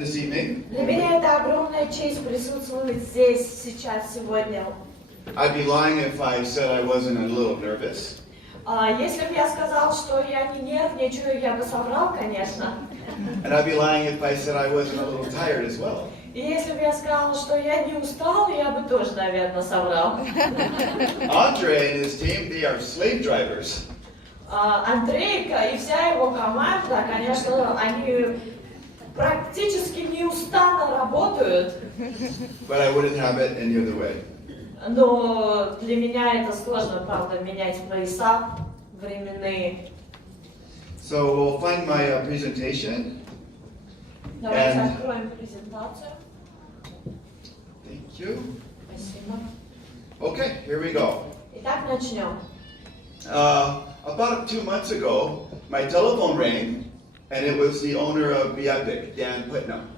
this evening. Для меня это огромная честь присутствовать здесь, сейчас, сегодня. I'd be lying if I said I wasn't a little nervous. Если бы я сказал, что я не нервничаю, я бы соврал, конечно. And I'd be lying if I said I wasn't a little tired as well. И если бы я сказал, что я не устал, я бы тоже, наверное, соврал. Andre and his team, they are slave drivers. Андрейка и вся его команда, конечно, они практически неустанно работают. But I wouldn't have it any other way. Но для меня это сложно, правда, менять пояса временные. So we'll find my presentation. Давайте откроем презентацию. Thank you. Спасибо. Okay, here we go. Итак, начнем. About 2 months ago, my telephone rang, and it was the owner of Bepic, Dan Putnam.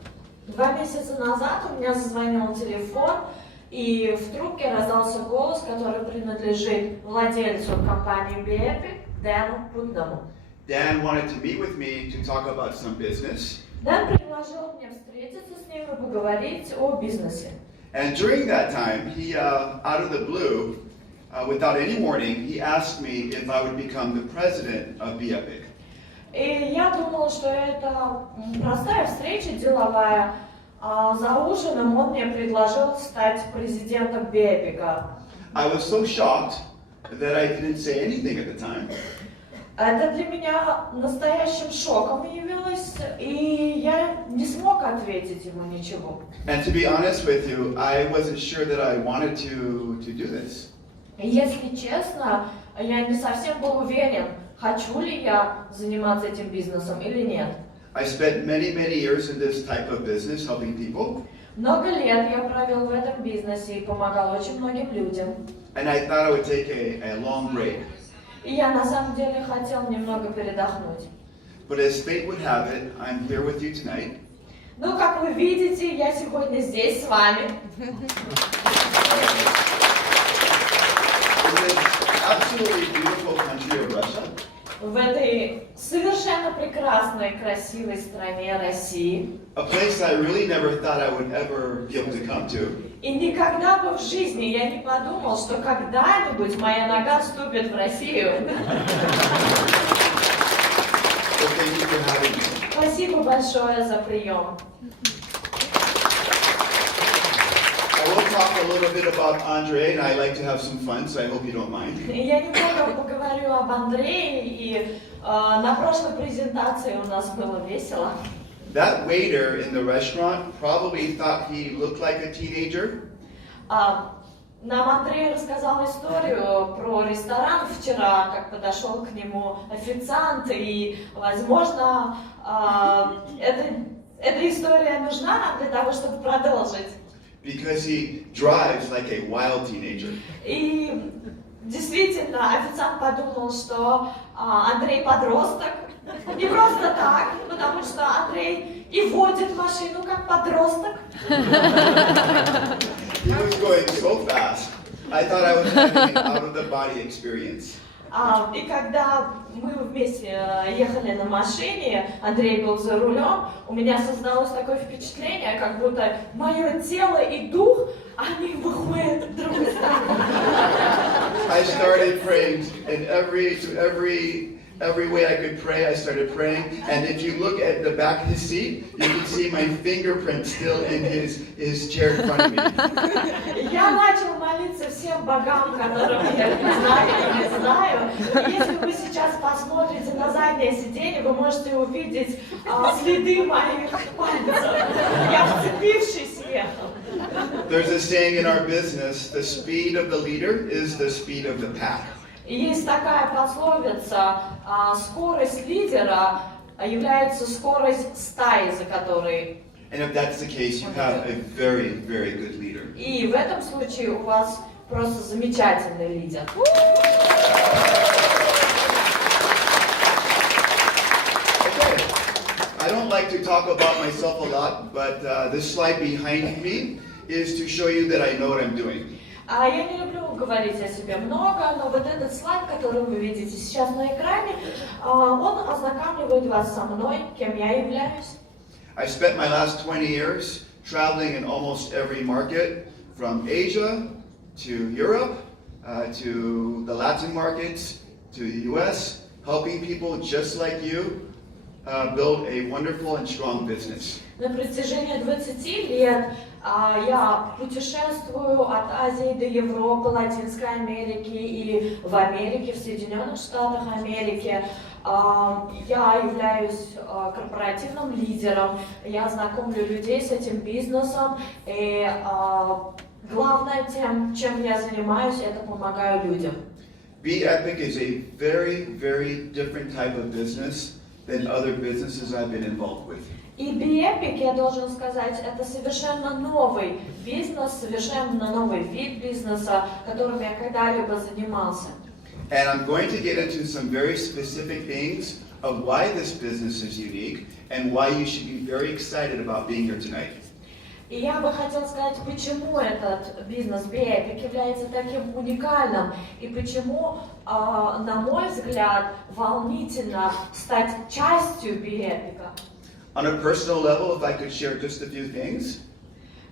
2 месяца назад у меня зазвонил телефон, и в трубке раздался голос, который принадлежит владельцу компании Bepic, Дэну Путнаму. Dan wanted to meet with me to talk about some business. Дэн предложил мне встретиться с ним и поговорить о бизнесе. And during that time, he, out of the blue, without any warning, he asked me if I would become the president of Bepic. И я думала, что это простая встреча деловая. За ужином он мне предложил стать президентом Бепика. I was so shocked that I didn't say anything at the time. Это для меня настоящим шоком явилось, и я не смог ответить ему ничего. And to be honest with you, I wasn't sure that I wanted to do this. Если честно, я не совсем был уверен, хочу ли я заниматься этим бизнесом или нет. I spent many years in this type of business, helping people. Много лет я провел в этом бизнесе и помогал очень многим людям. And I thought I would take a long break. И я на самом деле хотел немного передохнуть. But as fate would have it, I'm here with you tonight. Ну, как вы видите, я сегодня здесь с вами. In this absolutely beautiful country of Russia. В этой совершенно прекрасной, красивой стране России. A place I really never thought I would ever be able to come to. И никогда бы в жизни я не подумал, что когда-нибудь моя нога ступит в Россию. So thank you for having me. Спасибо большое за прием. I will talk a little bit about Andre, and I like to have some fun, so I hope you don't mind. Я немного поговорю об Андрее, и на прошлой презентации у нас было весело. That waiter in the restaurant probably thought he looked like a teenager. Нам Андрей рассказал историю про ресторан вчера, как подошел к нему официант, и, возможно, эта история нужна нам для того, чтобы продолжить. Because he drives like a wild teenager. И действительно, официант подумал, что Андрей подросток. Не просто так, потому что Андрей и водит машину как подросток. He was going so fast. I thought I was having an out-of-the-body experience. И когда мы вместе ехали на машине, Андрей был за рулем, у меня создалось такое впечатление, как будто мое тело и дух, они выходят друг из друга. I started praying, and every way I could pray, I started praying. And if you look at the back of his seat, you can see my fingerprint still in his chair in front of me. Я начал молиться всем богам, которых я знаю и не знаю. Если вы сейчас посмотрите на заднее сиденье, вы можете увидеть следы моих пальцев. Я вцепившись в них. There's a saying in our business, the speed of the leader is the speed of the pack. Есть такая пословица, скорость лидера является скорость стаи, за которой. And if that's the case, you have a very good leader. И в этом случае у вас просто замечательный лидер. Okay. I don't like to talk about myself a lot, but this slide behind me is to show you that I know what I'm doing. Я не люблю говорить о себе много, но вот этот слайд, который вы видите сейчас на экране, он ознакомливает вас со мной, кем я являюсь. I spent my last 20 years traveling in almost every market, from Asia to Europe, to the Latin markets, to the US, helping people just like you build a wonderful and strong business. На протяжении 20 лет я путешествую от Азии до Европы, Латинской Америки и в Америке, в Соединенных Штатах Америки. Я являюсь корпоративным лидером, я знакомлю людей с этим бизнесом, и главное тем, чем я занимаюсь, это помогаю людям. Bepic is a very, very different type of business than other businesses I've been involved with. И Bepic, я должен сказать, это совершенно новый бизнес, совершенно новый вид бизнеса, которым я когда-либо занимался. And I'm going to get into some very specific things of why this business is unique and why you should be very excited about being here tonight. И я бы хотела сказать, почему этот бизнес Bepic является таким уникальным и почему, на мой взгляд, волнительно стать частью Bepic. On a personal level, if I could share just a few things.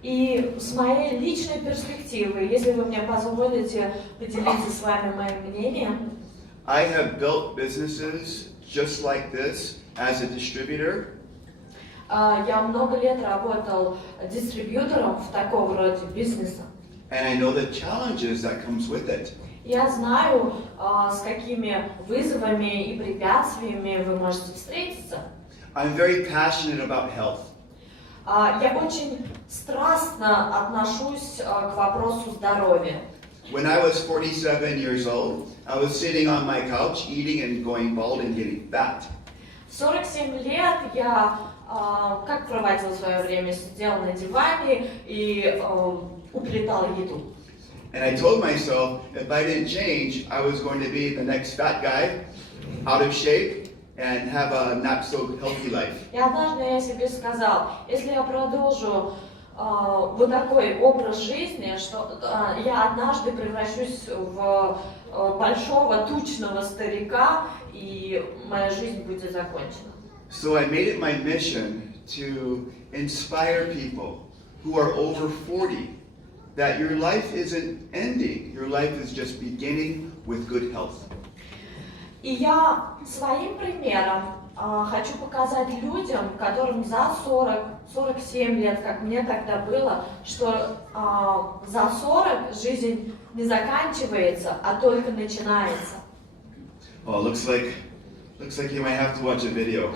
И с моей личной перспективы, если вы мне позволите поделиться с вами моим мнением. I have built businesses just like this as a distributor. Я много лет работал дистрибьютором в такого рода бизнеса. And I know the challenges that comes with it. Я знаю, с какими вызовами и препятствиями вы можете встретиться. I'm very passionate about health. Я очень страстно отношусь к вопросу здоровья. When I was 47 years old, I was sitting on my couch eating and going bald and getting fat. В 47 лет я как проводил свое время? Сидел на диване и уплетал еду. And I told myself if I didn't change, I was going to be the next fat guy, out of shape, and have a not so healthy life. И однажды я себе сказал, если я продолжу вот такой образ жизни, что я однажды превращусь в большого тучного старика, и моя жизнь будет закончена. So I made it my mission to inspire people who are over 40 that your life isn't ending, your life is just beginning with good health. И я своим примером хочу показать людям, которым за 40-47 лет, как мне тогда было, что за 40 жизнь не заканчивается, а только начинается. Oh, looks like you might have to watch a video.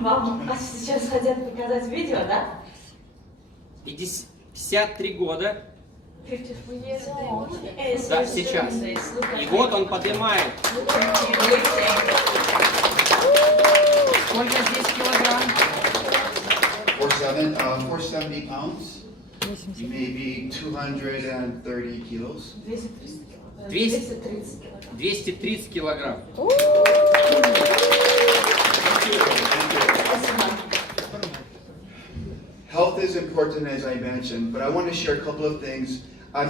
Вам сейчас хотят показать видео, да? 53 года. 54 years old. Да, сейчас. И вот он поднимает. Сколько здесь килограмм? 470 pounds, maybe 230 kilos. 230 килограмм. 230 килограмм. Health is important, as I mentioned, but I want to share a couple of things. I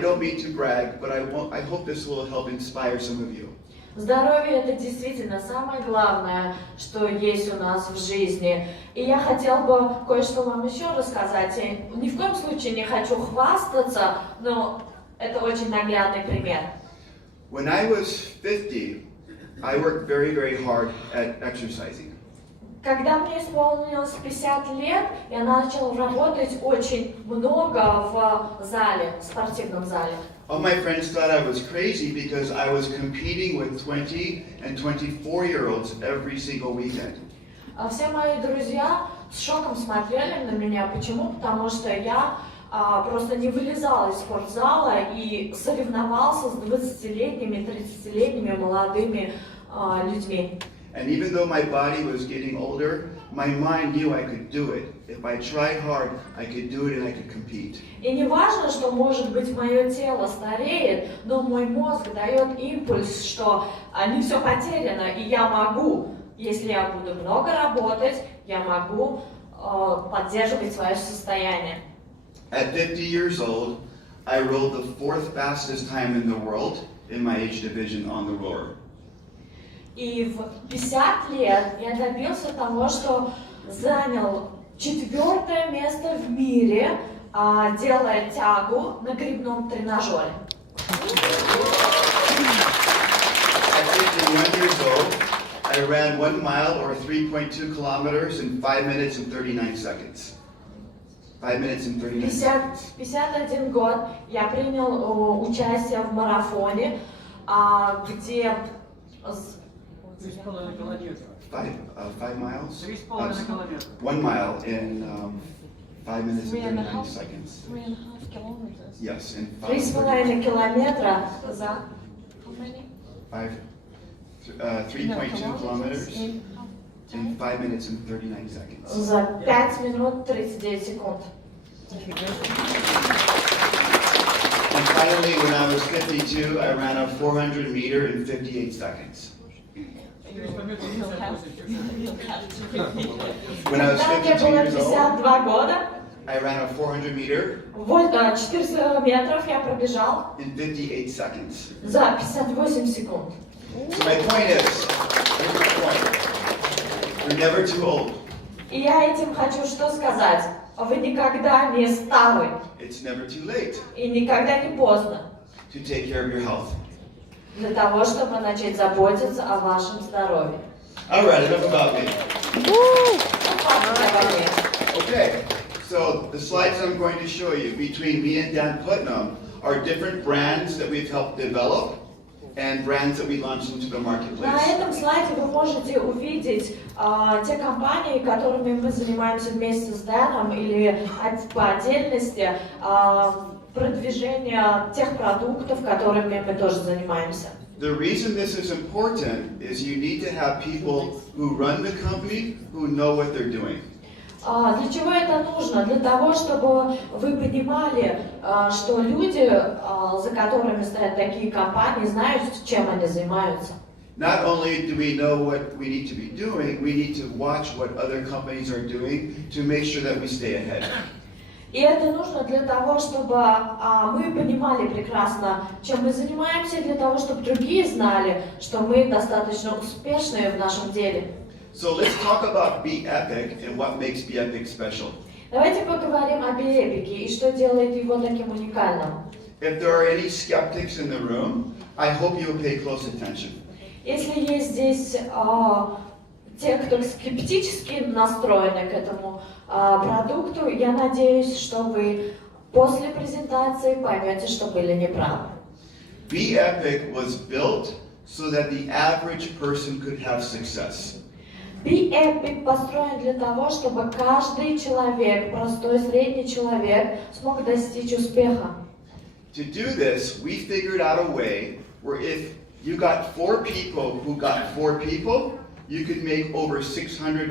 don't mean to brag, but I hope this will help inspire some of you. Здоровье – это действительно самое главное, что есть у нас в жизни. И я хотела бы кое-что вам еще рассказать. Я ни в коем случае не хочу хвастаться, но это очень наглядный пример. When I was 50, I worked very, very hard at exercising. Когда мне исполнилось 50 лет, я начала работать очень много в зале, в спортивном зале. All my friends thought I was crazy because I was competing with 20 and 24-year-olds every single weekend. Все мои друзья с шоком смотрели на меня. Почему? Потому что я просто не вылезал из спортзала и соревновался с 20-летними, 30-летними молодыми людьми. And even though my body was getting older, my mind knew I could do it. If I tried hard, I could do it and I could compete. И не важно, что, может быть, мое тело стареет, но мой мозг дает импульс, что не все потеряно, и я могу. Если я буду много работать, я могу поддерживать свое состояние. At 50 years old, I rode the 4th fastest time in the world in my age division on the rower. И в 50 лет я добился того, что занял 4-е место в мире, делая тягу на гребном тренажере. At 51 years old, I ran 1 mile or 3.2 kilometers in 5 minutes and 39 seconds. 5 minutes and 39 seconds. 51 год я принял участие в марафоне, где... 3,5 километра. 5 miles? 3,5 километра. 1 mile in 5 minutes and 39 seconds. 3.5 kilometers. Yes, in 3,5 километра за... 3.2 kilometers in 5 minutes and 39 seconds. За 5 минут 39 секунд. And finally, when I was 52, I ran a 400 meter in 58 seconds. When I was Когда мне 52 было years old, 52 года, I ran a 400 meter 400 метров я пробежал in 58 seconds. за 58 секунд. So my point is, here's my point. You're never too old. И я этим хочу что сказать? Вы никогда не стары It's never too late и никогда не поздно to take care of your health. для того, чтобы начать заботиться о вашем здоровье. All right, enough about me. Хватит обо мне. Okay, so the slides I'm going to show you between me and Dan Putnam are different brands that we've helped develop and brands that we launched into the На marketplace. этом слайде вы можете увидеть те компании, которыми мы занимаемся вместе с Дэном или по отдельности, продвижение тех продуктов, которыми мы тоже занимаемся. The reason this is important is you need to have people who run the company who know what they're doing. Для чего это нужно? Для того, чтобы вы понимали, что люди, за которыми стоят такие компании, знают, чем они занимаются. Not only do we know what we need to be doing, we need to watch what other companies are doing to make sure that we stay ahead. И это нужно для того, чтобы мы понимали прекрасно, чем мы занимаемся, для того, чтобы другие знали, что мы достаточно успешны в нашем деле. So let's talk about Bepic and what makes Bepic special. Давайте поговорим о Bepic и что делает его таким уникальным. If there are any skeptics in the room, I hope you will pay close attention. Если есть здесь те, кто скептически настроены к этому продукту, я надеюсь, что вы после презентации поймете, что были неправы. Bepic was built so that the average person could have success. Bepic построен для того, чтобы каждый человек, простой средний человек, смог достичь успеха. To do this, we figured out a way where if you got 4 people who got 4 people, you could make over $600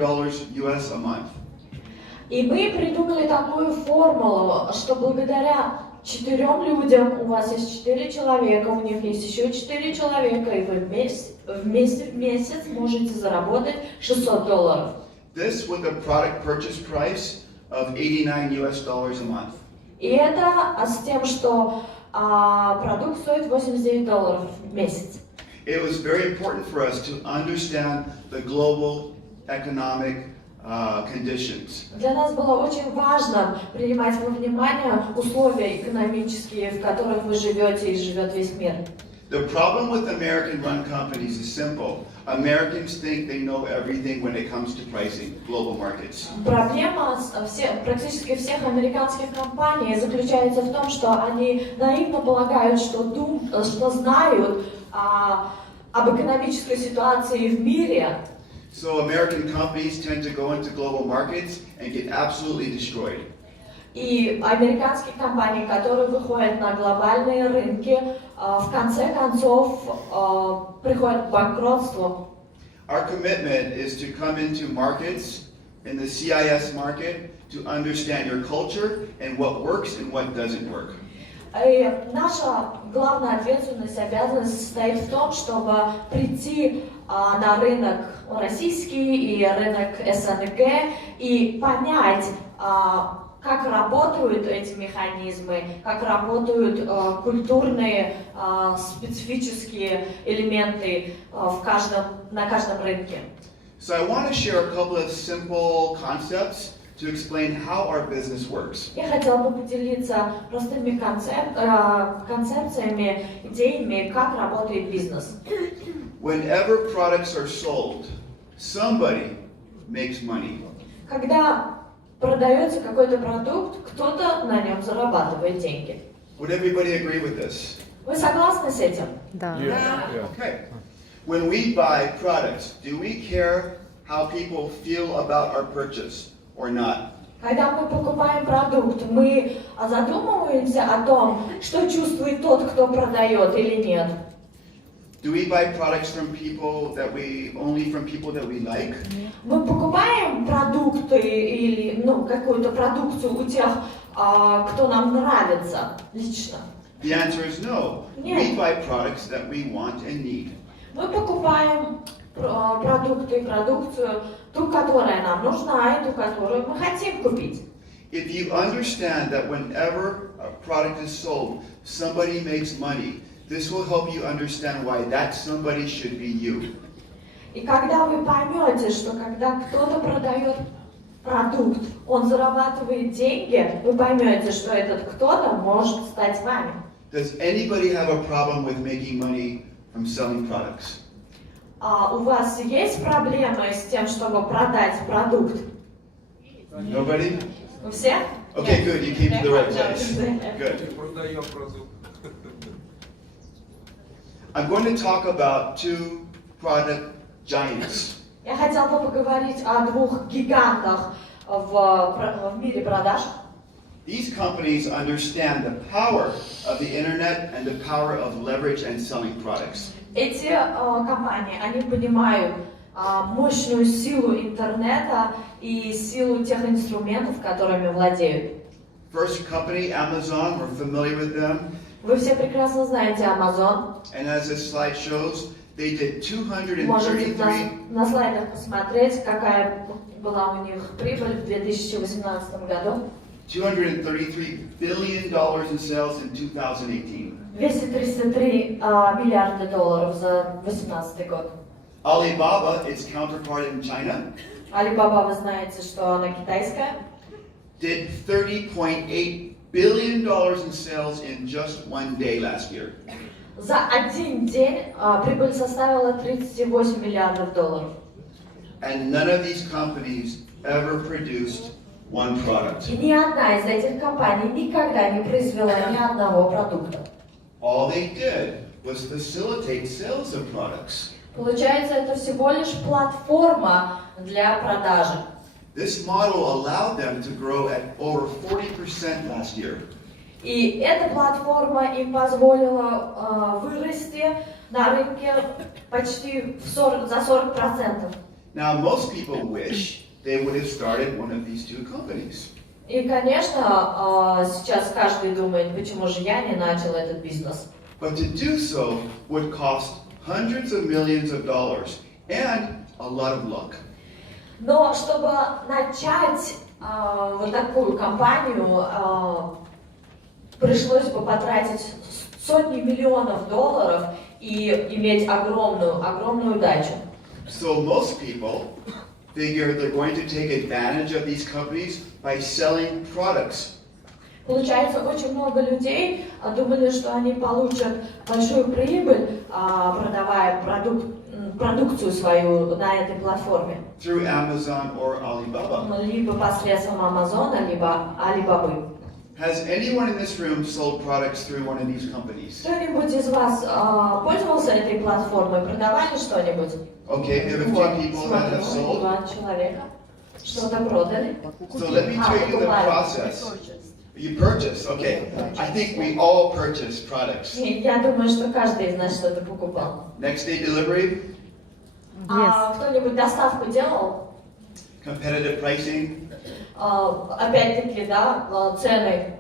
US a month. И мы придумали такую формулу, что благодаря 4 людям, у вас есть 4 человека, у них есть еще 4 человека, и вы вместе в месяц можете заработать $600. This with a product purchase price of $89 US a month. И это с тем, что продукт стоит $89 в месяц. It was very important for us to understand the global economic conditions. Для нас было очень важно принимать во внимание условия экономические, в которых вы живете и живет весь мир. The problem with American-run companies is simple. Americans think they know everything when it comes to pricing global markets. Проблема практически всех американских компаний заключается в том, что они наивно полагают, что знают об экономической ситуации в мире. So American companies tend to go into global markets and get absolutely destroyed. И американские компании, которые выходят на глобальные рынки, в конце концов приходят к банкротству. Our commitment is to come into markets, in the CIS market, to understand your culture and what works and what doesn't work. И наша главная ответственность, обязанность состоит в том, чтобы прийти на рынок российский и рынок СНГ и понять, как работают эти механизмы, как работают культурные специфические элементы на каждом рынке. So I want to share a couple of simple concepts to explain how our business works. Я хотела бы поделиться простыми концепциями, идеями, как работает бизнес. Whenever products are sold, somebody makes money. Когда продается какой-то продукт, кто-то на нем зарабатывает деньги. Would everybody agree with this? Вы согласны с этим? Да. Okay. When we buy products, do we care how people feel about our purchase or not? Когда мы покупаем продукт, мы задумываемся о том, что чувствует тот, кто продает, или нет. Do we buy products from people that we like? Мы покупаем продукты или какую-то продукцию у тех, кто нам нравится лично. The answer is no. We buy products that we want and need. Мы покупаем продукты и продукцию, ту, которая нам нужна, и ту, которую мы хотим купить. If you understand that whenever a product is sold, somebody makes money, this will help you understand why that somebody should be you. И когда вы поймете, что когда кто-то продает продукт, он зарабатывает деньги, вы поймете, что этот кто-то может стать вами. Does anybody have a problem with making money from selling products? У вас есть проблемы с тем, чтобы продать продукт? Nobody? У всех? Okay, good. You came to the right place. Good. I'm going to talk about two product giants. Я хотела бы поговорить о двух гигантах в мире продаж. These companies understand the power of the internet and the power of leverage and selling products. Эти компании, они понимают мощную силу интернета и силу тех инструментов, которыми владеют. First company, Amazon, we're familiar with them. Вы все прекрасно знаете Amazon. And as this slide shows, they did Можете 233 на слайдах посмотреть, какая была у них прибыль в 2018 году. $233 billion in sales in 2018. 233 миллиарда долларов за 2018 год. Alibaba, its counterpart in China, Alibaba, вы знаете, что она китайская, did $30.8 billion in sales in just one day last year. за один день прибыль составила 38 миллиардов долларов. And none of these companies ever produced one product. И ни одна из этих компаний никогда не произвела ни одного продукта. All they did was facilitate sales of products. Получается, это всего лишь платформа для продажи. This model allowed them to grow at over 40% last year. И эта платформа им позволила вырасти на рынке почти за 40%. Now, most people wish they would have started one of these two companies. И, конечно, сейчас каждый думает, почему же я не начал этот бизнес. But to do so would cost hundreds of millions of dollars and a lot of luck. Но чтобы начать вот такую компанию, пришлось бы потратить сотни миллионов долларов и иметь огромную удачу. So most people figure they're going to take advantage of these companies by selling products. Получается, очень много людей думали, что они получат большую прибыль, продавая продукцию свою на этой платформе. Through Amazon or Alibaba. Либо посредством Амазона, либо Алибабы. Has anyone in this room sold products through one of these companies? Кто-нибудь из вас пользовался этой платформой, продавали что-нибудь? Okay, we have a few people that have sold. Два человека. Что-то продали? So let me tell you the process. You purchase, okay. I think we all purchase products. Я думаю, что каждый из нас что-то покупал. Next day delivery, Кто-нибудь доставку делал? competitive pricing, Опять-таки, да, цены,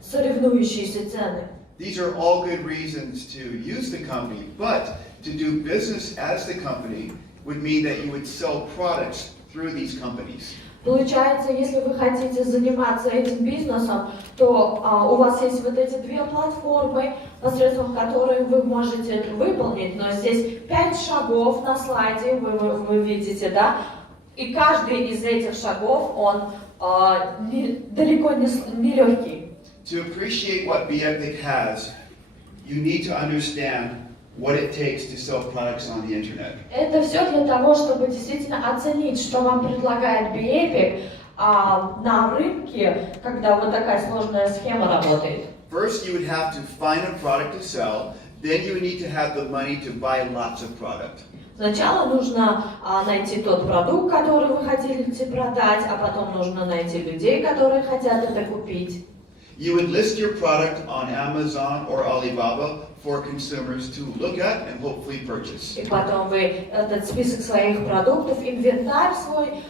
соревнующиеся цены. these are all good reasons to use the company, but to do business as the company would mean that you would sell products through these companies. Получается, если вы хотите заниматься этим бизнесом, то у вас есть вот эти две платформы, посредством которых вы можете это выполнить. Но здесь 5 шагов на слайде, вы видите, да? И каждый из этих шагов, он далеко не легкий. To appreciate what Bepic has, you need to understand what it takes to sell products on the internet. Это все для того, чтобы действительно оценить, что вам предлагает Bepic на рынке, когда вот такая сложная схема работает. First, you would have to find a product to sell, then you would need to have the money to buy lots of product. Сначала нужно найти тот продукт, который вы хотите продать, а потом нужно найти людей, которые хотят это купить. You would list your product on Amazon or Alibaba for consumers to look at and hopefully purchase. И потом вы этот список своих продуктов, инвентарь свой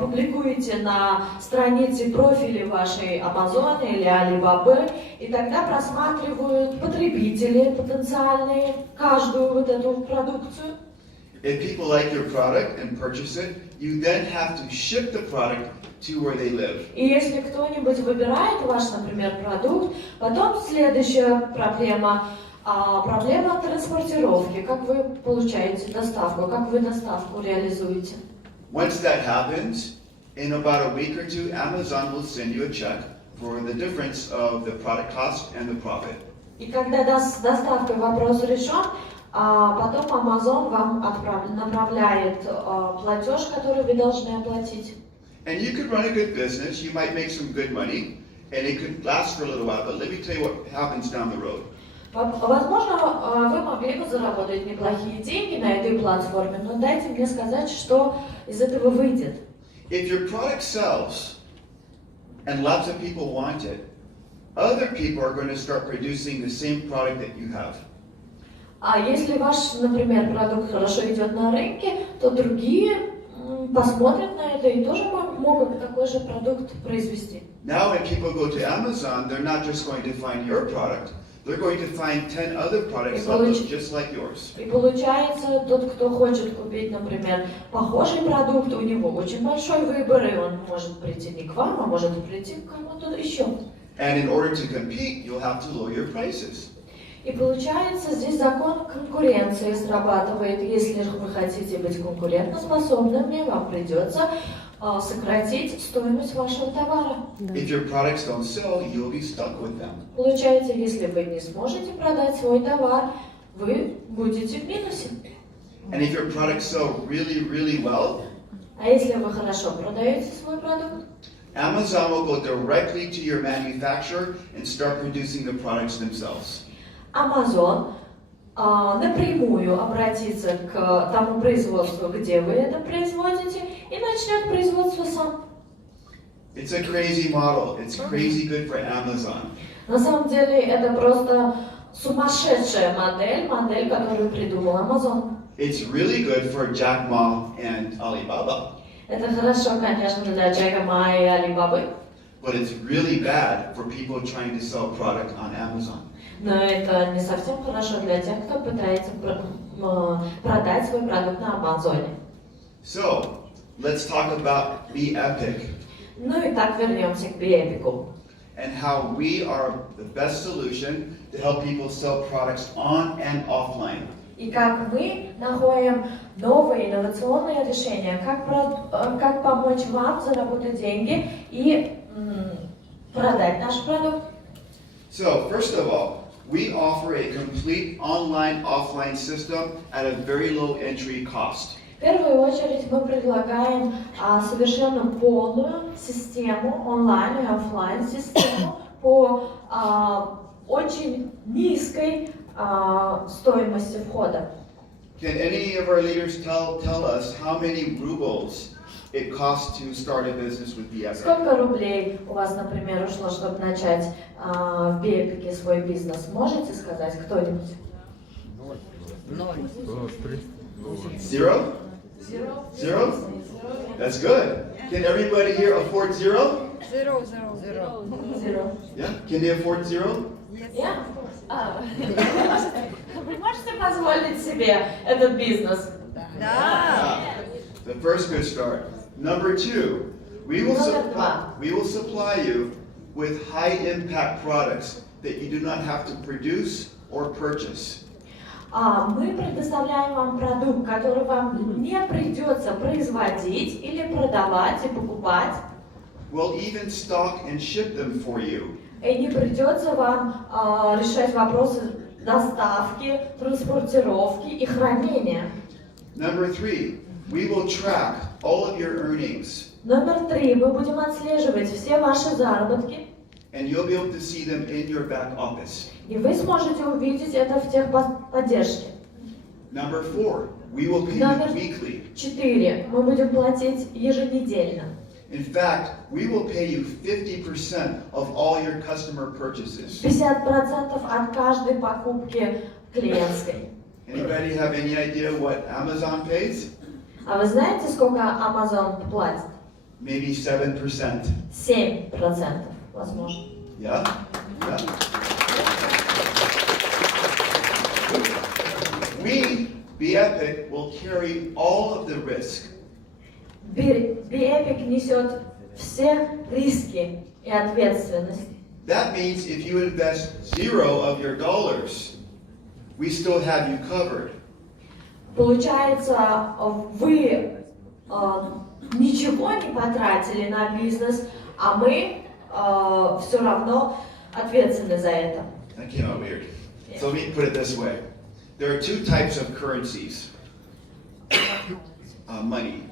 публикуете на странице профиля вашей Amazon или Alibaba, и тогда просматривают потребители потенциальные каждую вот эту продукцию. If people like your product and purchase it, you then have to ship the product to where they live. И если кто-нибудь выбирает ваш, например, продукт, потом следующая проблема транспортировки. Как вы получаете доставку, как вы доставку реализуете? Once that happens, in about a week or two, Amazon will send you a check for the difference of the product cost and the profit. И когда с доставкой вопрос решен, потом Amazon вам направляет платеж, который вы должны оплатить. And you could run a good business, you might make some good money, and it could last for a little while, but let me tell you what happens down the road. Возможно, вы могли бы заработать неплохие деньги на этой платформе, но дайте мне сказать, что из этого выйдет. If your product sells, and lots of people want it, other people are going to start producing the same product that you have. А если ваш, например, продукт хорошо идет на рынке, то другие посмотрят на это и тоже могут такой же продукт произвести. Now when people go to Amazon, they're not just going to find your product, they're going to find 10 other products that look just like yours. И получается, тот, кто хочет купить, например, похожий продукт, у него очень большой выбор, и он может прийти не к вам, а может прийти к кому-то еще. And in order to compete, you'll have to lower your prices. И получается, здесь закон конкуренции срабатывает. Если вы хотите быть конкурентоспособными, вам придется сократить стоимость вашего товара. If your products don't sell, you'll be stuck with them. Получается, если вы не сможете продать свой товар, вы будете в минусе. And if your products sell really, really well, А если вы хорошо продаете свой продукт, Amazon will go directly to your manufacturer and start producing the products themselves. Amazon напрямую обратится к тому производству, где вы это производите, и начнет производство сам. It's a crazy model. It's crazy good for Amazon. На самом деле это просто сумасшедшая модель, которую придумал Amazon. It's really good for Jack Ma and Alibaba. Это хорошо, конечно, для Джека Ма и Алибабы, But it's really bad for people trying to sell product on Amazon. но это не совсем хорошо для тех, кто пытается продать свой продукт на Амазоне. So, let's talk about Bepic Ну и так вернемся к Bepic. and how we are the best solution to help people sell products on and offline. И как мы находим новые инновационные решения, как помочь вам заработать деньги и продать наш продукт. So, first of all, we offer a complete online-offline system at a very low entry cost. В первую очередь мы предлагаем совершенно полную систему, онлайн и офлайн систему по очень низкой стоимости входа. Can any of our leaders tell us how many rubles it costs to start a business with Bepic? Сколько рублей у вас, например, ушло, чтобы начать в Bepic свой бизнес? Можете сказать кто-нибудь? Zero? Zero? That's good. Can everybody here afford zero? Zero. Zero. Yeah? Can they afford zero? Yeah? Вы можете позволить себе этот бизнес? Да. The first good start. Number two, we will supply you with high-impact products that you do not have to produce or purchase. Мы предоставляем вам продукт, который вам не придется производить или продавать и покупать. We'll even stock and ship them for you. И не придется вам решать вопросы доставки, транспортировки и хранения. Number three, we will track all of your earnings. Номер 3. Мы будем отслеживать все ваши заработки. And you'll be able to see them in your back office. И вы сможете увидеть это в техподдержке. Number four, we will pay Номер you weekly. 4. Мы будем платить еженедельно. In fact, we will pay you 50% of all your customer purchases. 50% от каждой покупки клиентской. Anybody have any idea what Amazon pays? А вы знаете, сколько Amazon платит? Maybe 7%. 7%, возможно. Yeah? Yeah. We, Bepic, will carry all of the risk. Bepic несет все риски и ответственность. That means if you invest $0 of your dollars, we still have you covered. Получается, вы ничего не потратили на бизнес, а мы все равно ответственны за это. That came out weird. So let me put it this way. There are two types of currencies. Money.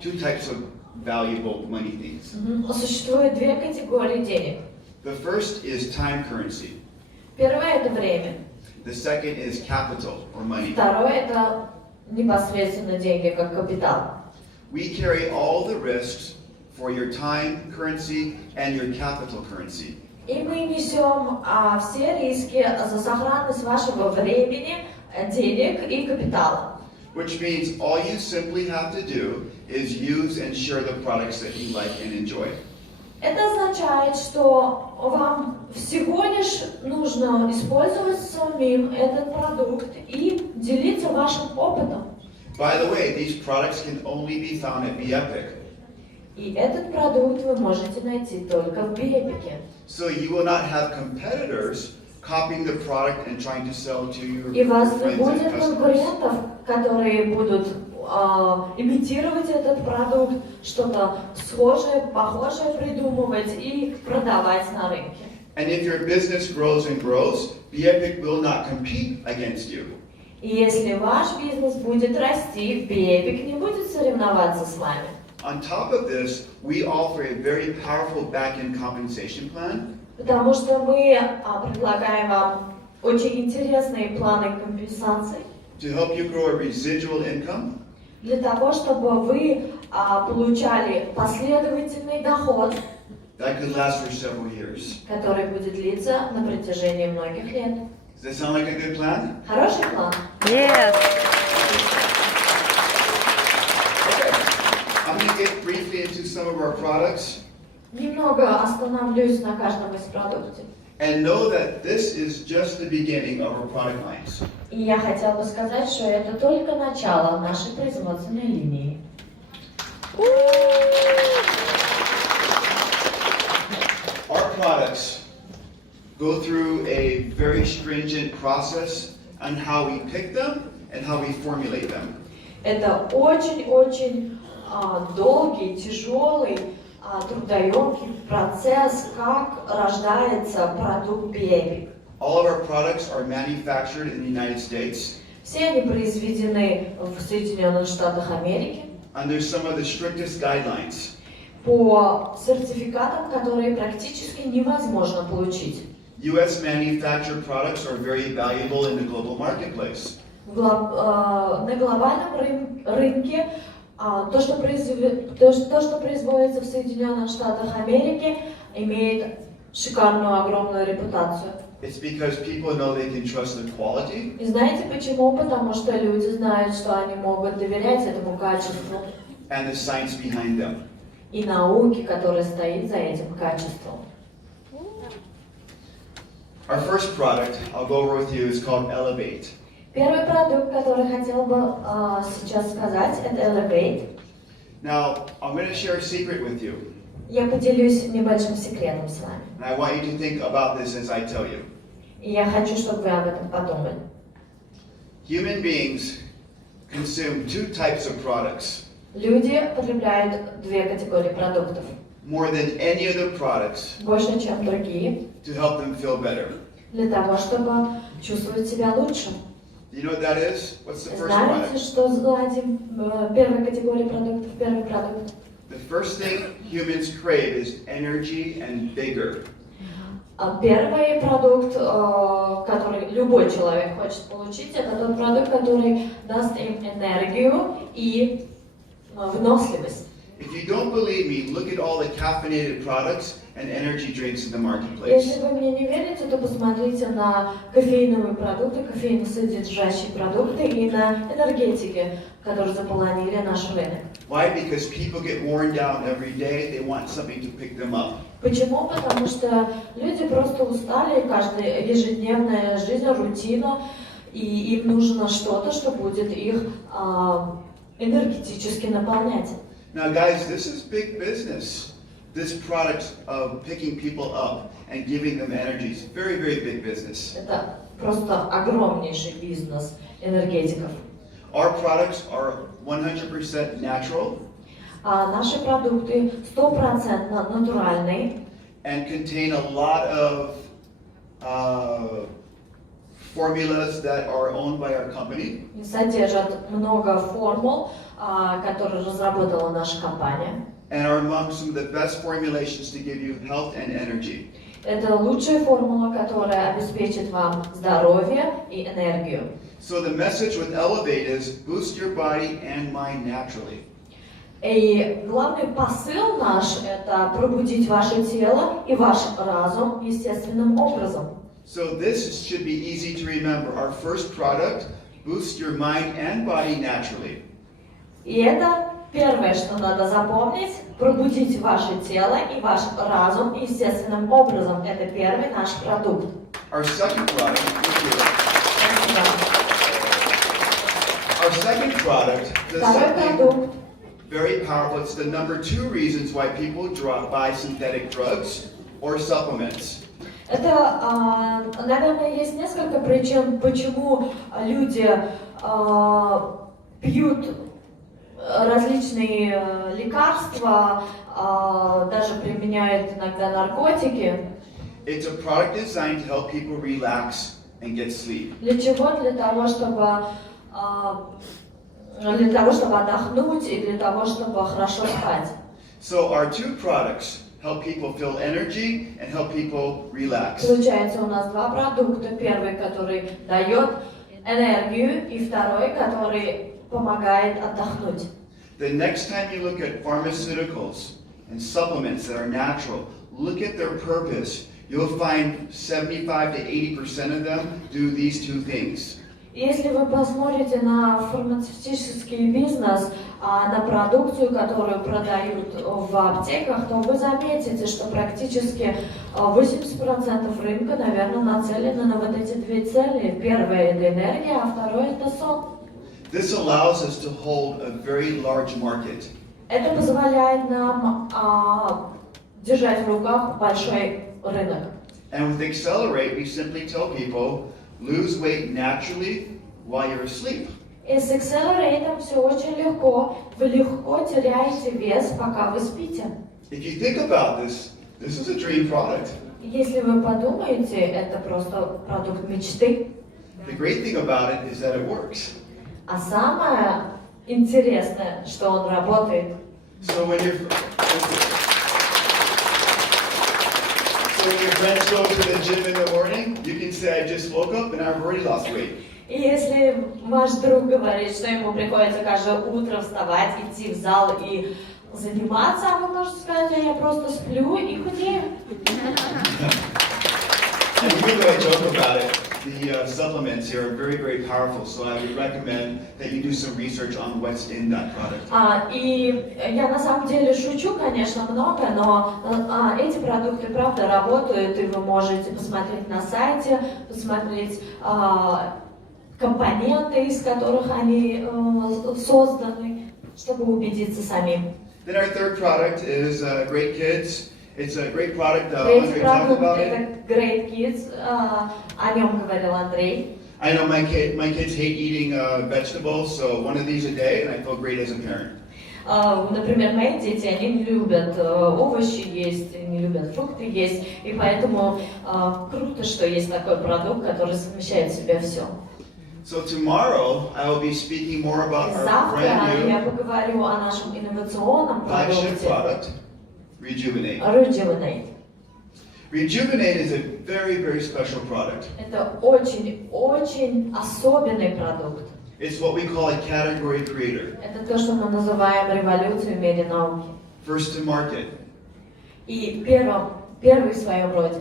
Two types of valuable money things. Существует две категории денег. The first is time currency. Первое – это время. The second is capital or money. Второе – это непосредственно деньги как капитал. We carry all the risks for your time currency and your capital currency. И мы несем все риски за сохранность вашего времени, денег и капитала. Which means all you simply have to do is use and share the products that you like and enjoy. Это означает, что вам всего лишь нужно использовать самим этот продукт и делиться вашим опытом. By the way, these products can only be found at Bepic. И этот продукт вы можете найти только в Bepic. So you will not have competitors copying the product and trying to sell to your И вас не friends and будет customers. конкурентов, которые будут имитировать этот продукт, что-то схожее, похожее придумывать и продавать на рынке. And if your business grows and grows, Bepic will not compete against you. И если ваш бизнес будет расти, Bepic не будет соревноваться с вами. On top of this, we offer a very powerful back-end compensation plan. Потому что мы предлагаем вам очень интересные планы компенсаций To help you grow a residual income, для того, чтобы вы получали последовательный доход, that could last for several years. который будет длиться на протяжении многих лет. Does that sound like a good plan? Хороший план? Yes. Okay. I'm going to get briefly into some of our products Немного остановлюсь на каждом из продуктов. and know that this is just the beginning of our product lines. И я хотела бы сказать, что это только начало нашей производственной линии. Our products go through a very stringent process on how we pick them and how we formulate them. Это очень-очень долгий, тяжелый, трудоемкий процесс, как рождается продукт Bepic. All of our products are manufactured in the United States Все они произведены в Соединенных Штатах Америки under some of the strictest guidelines. по сертификатам, которые практически невозможно получить. U.S. manufactured products are very valuable in the global marketplace. На глобальном рынке то, что производится в Соединенных Штатах Америки, имеет шикарную, огромную репутацию. It's because people know they can trust the quality И знаете почему? Потому что люди знают, что они могут доверять этому качеству and the science behind them. и науке, которая стоит за этим качеством. Our first product I'll go over with you is called Elevate. Первый продукт, который хотел бы сейчас сказать, это Elevate. Now, I'm going to share a secret with you. Я поделюсь небольшим секретом с вами. And I want you to think about this as I tell you. И я хочу, чтобы вы об этом подумали. Human beings consume two types of products. Люди потребляют две категории продуктов. More than any other products Больше, чем другие. to help them feel better. Для того, чтобы чувствовать себя лучше. Do you know what that is? What's the first Знаете, product? что сгладим? Первая категория продуктов, первый продукт. The first thing humans crave is energy and vigor. Первый продукт, который любой человек хочет получить, это тот продукт, который даст им энергию и выносливость. If you don't believe me, look at all the caffeinated products and energy drinks in the marketplace. Если вы мне не верите, то посмотрите на кофеиновые продукты, кофеиносодержащие продукты и на энергетики, которые заполонили наш рынок. Why? Because people get worn down every day. They want something to pick them up. Почему? Потому что люди просто устали, каждая ежедневная жизнь, рутина, и им нужно что-то, что будет их энергетически наполнять. Now, guys, this is big business. This product of picking people up and giving them energy is very, very big business. Это просто огромнейший бизнес энергетиков. Our products are 100% natural Наши продукты 100% натуральные and contain a lot of formulas that are owned by our company. и содержат много формул, которые разработала наша компания. And are among some of the best formulations to give you health and energy. Это лучшая формула, которая обеспечит вам здоровье и энергию. So the message with Elevate is boost your body and mind naturally. И главный посыл наш – это пробудить ваше тело и ваш разум естественным образом. So this should be easy to remember. Our first product, boost your mind and body naturally. И это первое, что надо запомнить – пробудить ваше тело и ваш разум естественным образом. Это первый наш продукт. Our second product, our second product does Второй something продукт. very powerful. It's the number 2 reasons why people buy synthetic drugs or supplements. Это, наверное, есть несколько причин, почему люди пьют различные лекарства, даже применяют иногда наркотики. It's a product designed to help people relax and get sleep. Для чего? Для того, чтобы отдохнуть и для того, чтобы хорошо спать. So our two products help people feel energy and help people relax. Получается, у нас два продукта. Первый, который дает энергию, и второй, который помогает отдохнуть. The next time you look at pharmaceuticals and supplements that are natural, look at their purpose. You'll find 75 to 80% of them do these two things. Если вы посмотрите на фармацевтический бизнес, на продукцию, которую продают в аптеках, то вы заметите, что практически 80% рынка, наверное, нацелены на вот эти две цели. Первое – это энергия, а второе – это сон. This allows us to hold a very large market. Это позволяет нам держать в руках большой рынок. And with Accelerate, we simply tell people, lose weight naturally while you're asleep. И с Accelerate все очень легко. Вы легко теряете вес, пока вы спите. If you think about this, this is a dream product. Если вы подумаете, это просто продукт мечты. The great thing about it is that it works. А самое интересное, что он работает. So when your friends go to the gym in the morning, you can say, I just woke up and I've already lost weight. И если ваш друг говорит, что ему приходится каждое утро вставать, идти в зал и заниматься, а вы можете сказать, я просто сплю и худею. And even though I joke about it, the supplements here are very, very powerful. So I would recommend that you do some research on what's in that product. И я на самом деле шучу, конечно, много, но эти продукты, правда, работают, и вы можете посмотреть на сайте, посмотреть компоненты, из которых они созданы, чтобы убедиться самим. Then our third product is Great Kids. It's a great product. Третий Andre talked продукт about это it. Great Kids, о нем говорил Андрей. I know my kids hate eating vegetables, so one of these a day, and I feel great as a parent. Например, мои дети, они не любят овощи есть, не любят фрукты есть, и поэтому круто, что есть такой продукт, который совмещает в себе все. So tomorrow I will be speaking more about our Завтра brand я new поговорю о нашем инновационном flagship продукте product, Rejuvenate. Rejuvenate. Rejuvenate is a very, very special product. Это очень особенный продукт. It's what we call a category creator. Это то, что мы называем революцией в мире науки. First to market. И первый в своем роде.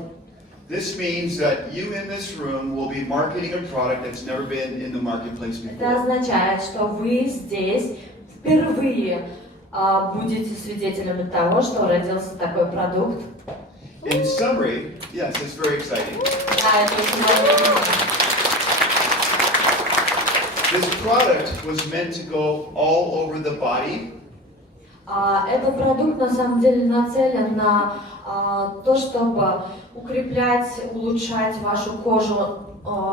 This means that you in this room will be marketing a product that's never been in the marketplace Это before. означает, что вы здесь впервые будете свидетелями того, что родился такой продукт. In summary, yes, it's very exciting. Да, это очень важно. This product was meant to go all over the body. Этот продукт на самом деле нацелен на то, чтобы укреплять, улучшать вашу кожу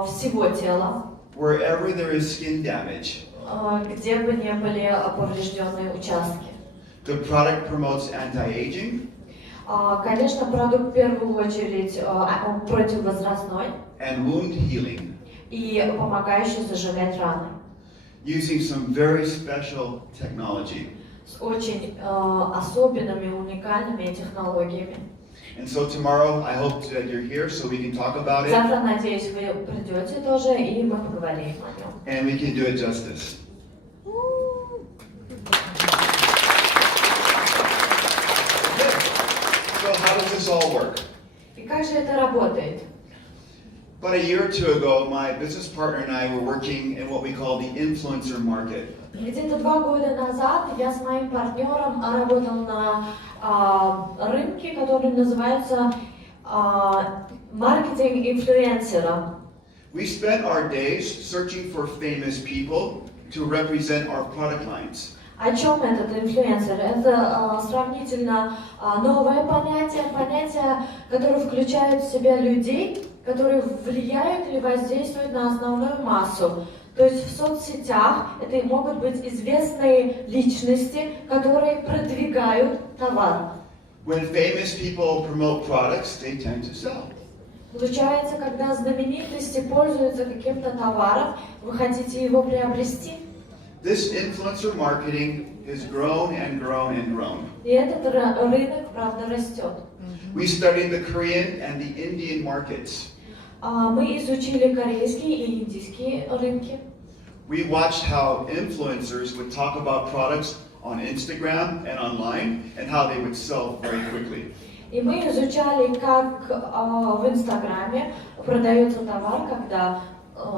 всего тела, Wherever there is skin damage. где бы ни были поврежденные участки. The product promotes anti-aging Конечно, продукт в первую очередь он противовозрастной and wound healing и помогающий заживлять раны using some very special technology. с очень особенными, уникальными технологиями. And so tomorrow, I hope that you're here so we can talk about it Завтра, надеюсь, вы придете тоже, и мы поговорим о нем. and we can do it justice. Okay. So how does this all work? И как же это работает? About a year or two ago, my business partner and I were working in what we call the influencer market. Где-то 2 года назад я с моим партнером работал на рынке, который называется маркетинг инфлюенсера. We spent our days searching for famous people to represent our product lines. О чем этот инфлюенсер? Это сравнительно новое понятие, которое включает в себя людей, которые влияют или воздействуют на основную массу. То есть в соцсетях это могут быть известные личности, которые продвигают товар. When famous people promote products, they tend to sell. Получается, когда знаменитости пользуются каким-то товаром, вы хотите его приобрести. This influencer marketing has grown and grown and grown. И этот рынок, правда, растет. We studied the Korean and the Indian markets. Мы изучили корейские и индийские рынки. We watched how influencers would talk about products on Instagram and online and how they would sell very quickly. И мы изучали, как в Инстаграме продается товар, когда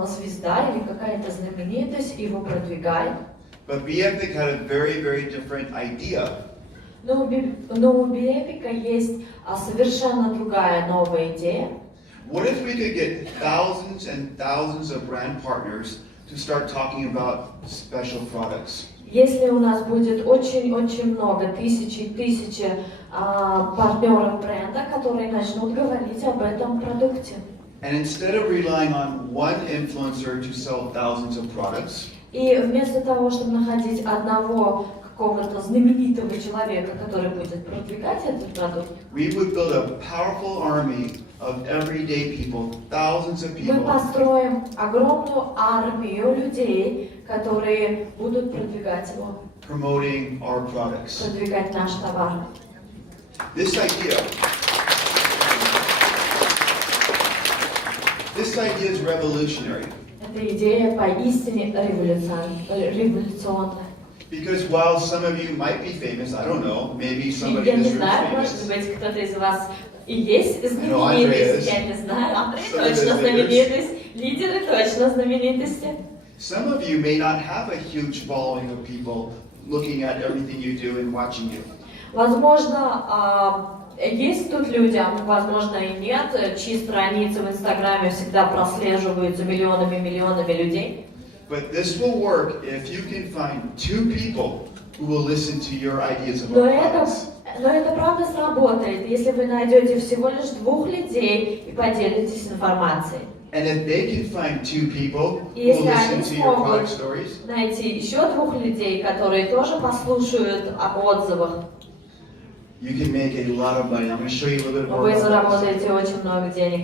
звезда или какая-то знаменитость его продвигает. But Bepic had a very, very different idea. Но у Bepic есть совершенно другая новая идея. What if we could get thousands and thousands of brand partners to start talking about special products? Если у нас будет очень много, тысячи партнеров бренда, которые начнут говорить об этом продукте. And instead of relying on one influencer to sell thousands of products, И вместо того, чтобы находить одного какого-то знаменитого человека, который будет продвигать этот продукт, we would build a powerful army of everyday people, thousands of мы people, построим огромную армию людей, которые будут продвигать его, promoting our products. продвигать наш товар. This idea is revolutionary Эта идея поистине революционная. because while some of you might be famous, I don't know, maybe somebody Я in не this room знаю, is может famous. быть, кто-то из вас и есть Ну, Андрей знаменитость, есть. я не знаю. Андрей Some of точно the leaders. знаменитость, лидеры точно знаменитости. Some of you may not have a huge following of people looking at everything you do and watching you. Возможно, есть тут люди, а возможно и нет, чьи страницы в Инстаграме всегда прослеживаются миллионами людей. But this will work if you can find two people who will listen to your ideas Но about это, products. но это правда сработает, если вы найдете всего лишь 2 людей и поделитесь информацией. And if they can find 2 people who И will если listen они to your product смогут stories, найти еще 2 людей, которые тоже послушают об отзывах, you can make a lot of money. I'm going to show you a little bit more вы about this. заработаете очень много денег.